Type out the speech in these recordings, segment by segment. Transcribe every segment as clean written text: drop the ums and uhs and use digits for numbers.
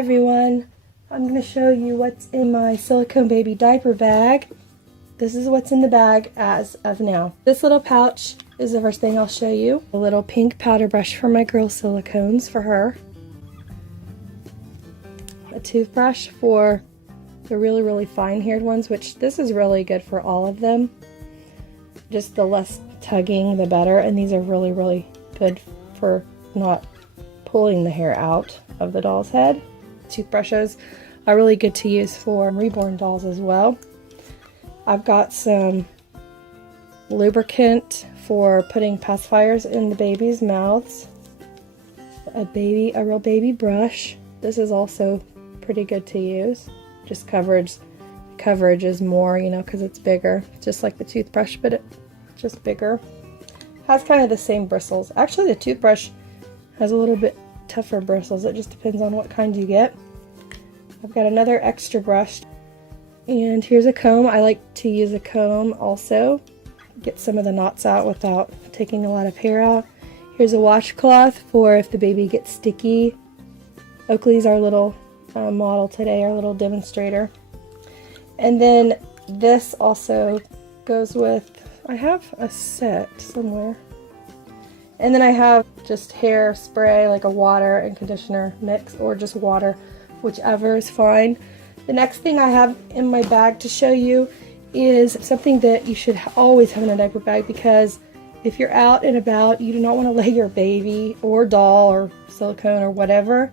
everyone, I'm going to show you what's in my silicone baby diaper bag. This is what's in the bag as of now. This little pouch is the first thing I'll show you. A little pink powder brush for my girl silicones for her. A toothbrush for the really fine haired ones, which this is really good for all of them. Just the less tugging the better, and these are really good for not pulling the hair out of the doll's head. Toothbrushes are really good to use for reborn dolls as well. I've got some lubricant for putting pacifiers in the baby's mouths. A real baby brush. This is also pretty good to use. Just coverage is more, you know, because it's bigger, just like the toothbrush, but it's just bigger. Has kind of the same bristles. Actually, the toothbrush has a little bit tougher bristles. It just depends on what kind you get. I've got another extra brush, and here's a comb. I like to use a comb also, get some of the knots out without taking a lot of hair out. Here's a washcloth for if the baby gets sticky. Oakley's our little model today, our little demonstrator. And then this also goes with, I have a set somewhere. And then I have just hair spray, like a water and conditioner mix, or just water, whichever is fine. The next thing I have in my bag to show you is something that you should always have in a diaper bag, because if you're out and about, you do not want to lay your baby or doll or silicone or whatever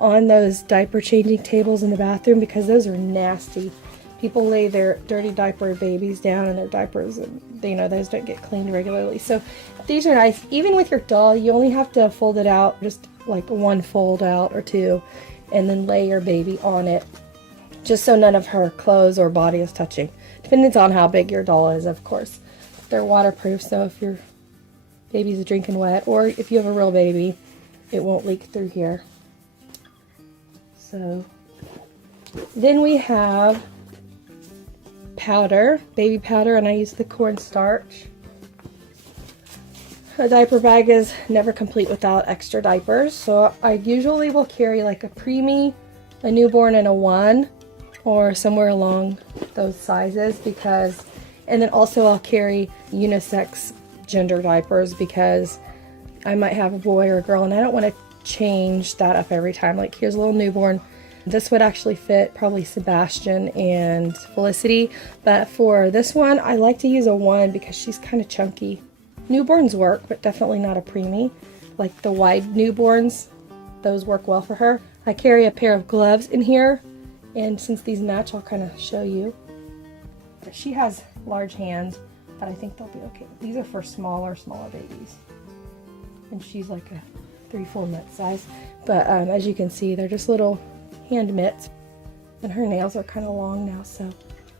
on those diaper changing tables in the bathroom, because those are nasty. People lay their dirty diaper babies down in their diapers, and you know, those don't get cleaned regularly. So these are nice. Even with your doll, you only have to fold it out, just like one fold out or two, and then lay your baby on it, just so none of her clothes or body is touching. Depends on how big your doll is, of course. They're waterproof, so if your baby's drinking wet, or if you have a real baby, it won't leak through here. So then we have powder, baby powder, and I use the cornstarch. A diaper bag is never complete without extra diapers, so I usually will carry like a preemie, a newborn, and a 1, or somewhere along those sizes, because, and then also I'll carry unisex gender diapers, because I might have a boy or a girl and I don't want to change that up every time. Like, here's a little newborn. This would actually fit probably Sebastian and Felicity, but for this one I like to use a 1 because she's kind of chunky. Newborns work, but definitely not a preemie. Like the wide newborns, those work well for her. I carry a pair of gloves in here, and since these match, I'll kind of show you. She has large hands, but I think they'll be okay. These are for smaller babies, and she's like a 3-4 month size. But as you can see, they're just little hand mitts, and her nails are kind of long now, so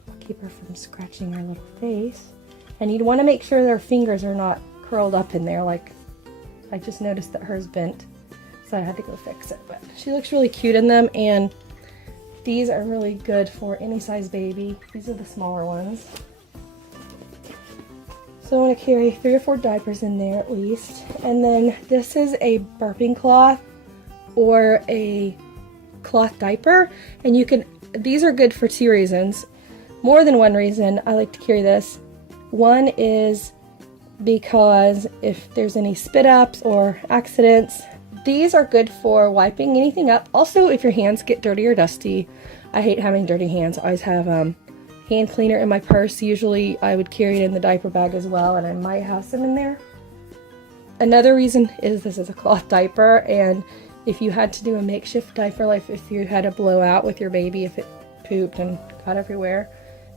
I'll keep her from scratching her little face. And you'd want to make sure their fingers are not curled up in there. Like, I just noticed that hers bent, so I had to go fix it. But she looks really cute in them, and these are really good for any size baby. These are the smaller ones. So I want to carry 3 or 4 diapers in there at least. And then this is a burping cloth or a cloth diaper, and you can, these are good for 2 reasons. More than one reason I like to carry this. One is because if there's any spit ups or accidents, these are good for wiping anything up. Also, if your hands get dirty or dusty, I hate having dirty hands. I always have hand cleaner in my purse. Usually I would carry it in the diaper bag as well, and I might have some in there. Another reason is this is a cloth diaper, and if you had to do a makeshift diaper, like if you had a blowout with your baby, if it pooped and got everywhere,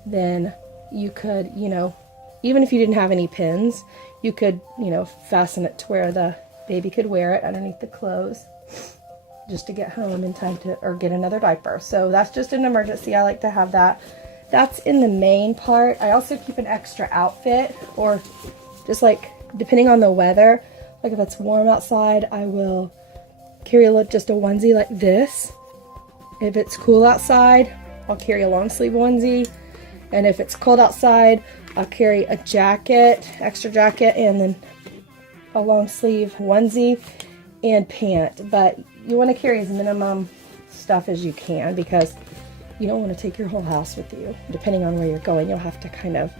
then you could, you know, even if you didn't have any pins, you could, you know, fasten it to where the baby could wear it underneath the clothes, just to get home in time to, or get another diaper. So that's just an emergency. I like to have that. That's in the main part. I also keep an extra outfit, or just like, depending on the weather, like if it's warm outside, I will carry just a onesie like this. If it's cool outside, I'll carry a long sleeve onesie. And if it's cold outside, I'll carry a jacket, extra jacket, and then a long sleeve onesie and pant. But you want to carry as minimum stuff as you can, because you don't want to take your whole house with you. Depending on where you're going, you'll have to kind of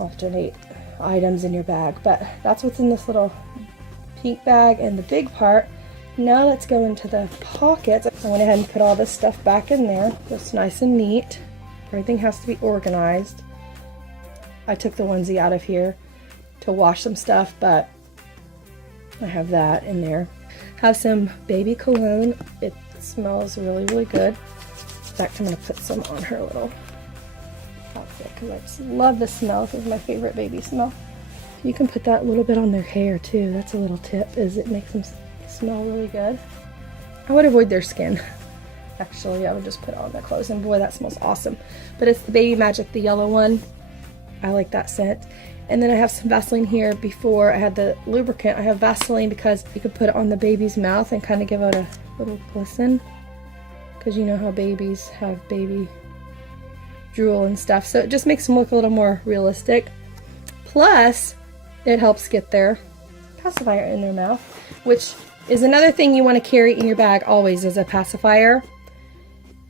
alternate items in your bag. But that's what's in this little pink bag and the big part. Now let's go into the pockets. I went ahead and put all this stuff back in there. It's nice and neat. Everything has to be organized. I took the onesie out of here to wash some stuff, but I have that in there. Have some baby cologne. It smells really, really good. In fact, I'm going to put some on her little outfit because I just love the smell. This is my favorite baby smell. You can put that a little bit on their hair too. That's a little tip, is it makes them smell really good. I would avoid their skin. Actually, I would just put it on their clothes, and boy, that smells awesome. But it's the Baby Magic, the yellow one. I like that scent. And then I have some Vaseline here. Before I had the lubricant, I have Vaseline because you could put it on the baby's mouth and kind of give it a little glisten, because you know how babies have baby drool and stuff, so it just makes them look a little more realistic. Plus, it helps get their pacifier in their mouth, which is another thing you want to carry in your bag always, as a pacifier.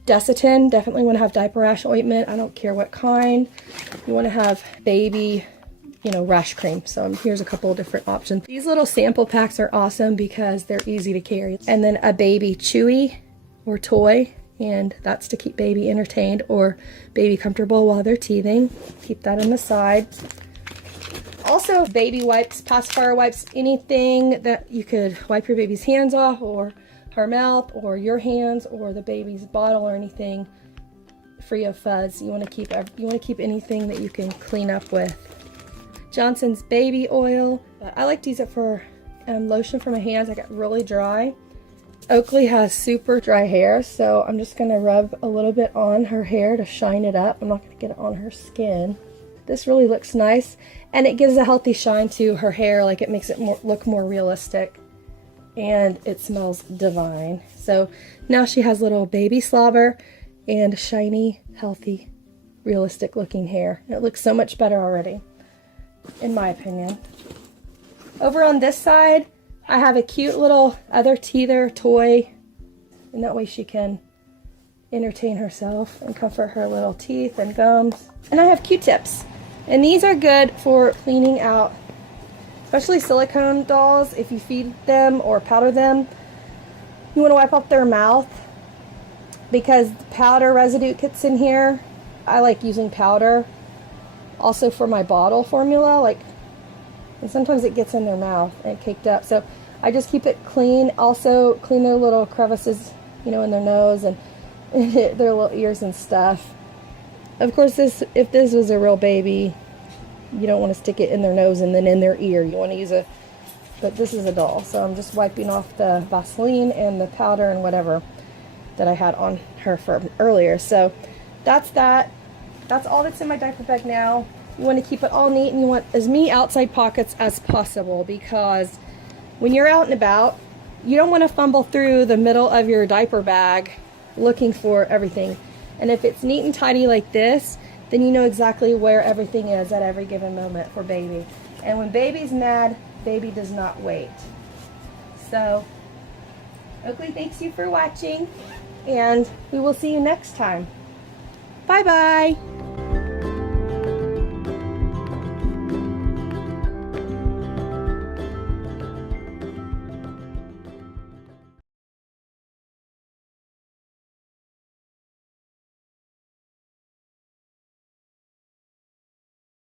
Desitin, definitely want to have diaper rash ointment. I don't care what kind. You want to have baby, you know, rash cream. So here's a couple of different options. These little sample packs are awesome because they're easy to carry. And then a baby chewy or toy, and that's to keep baby entertained or baby comfortable while they're teething. Keep that on the side. Also, baby wipes, pacifier wipes, anything that you could wipe your baby's hands off, or her mouth, or your hands, or the baby's bottle, or anything free of fuzz. You want to keep anything that you can clean up with. Johnson's baby oil. I like to use it for lotion for my hands. I got really dry. Oakley has super dry hair, so I'm just going to rub a little bit on her hair to shine it up. I'm not going to get it on her skin. This really looks nice, and it gives a healthy shine to her hair, like it makes it look more realistic, and it smells divine. So now she has little baby slobber and shiny, healthy, realistic looking hair. It looks so much better already, in my opinion. Over on this side, I have a cute little other teether toy, and that way she can entertain herself and comfort her little teeth and gums. And I have Q-tips, and these are good for cleaning out, especially silicone dolls. If you feed them or powder them, you want to wipe off their mouth because powder residue gets in here. I like using powder also for my bottle formula, and sometimes it gets in their mouth and caked up, so I just keep it clean. Also clean their little crevices, you know, in their nose and their little ears and stuff. Of course, if this was a real baby, you don't want to stick it in their nose and then in their ear. You want to use but this is a doll, so I'm just wiping off the Vaseline and the powder and whatever that I had on her from earlier. So that's that. That's all that's in my diaper bag now. You want to keep it all neat, and you want as many outside pockets as possible, because when you're out and about, you don't want to fumble through the middle of your diaper bag looking for everything. And if it's neat and tidy like this, then you know exactly where everything is at every given moment for baby. And when baby's mad, baby does not wait. So, Oakley thanks you for watching, and we will see you next time. Bye-bye.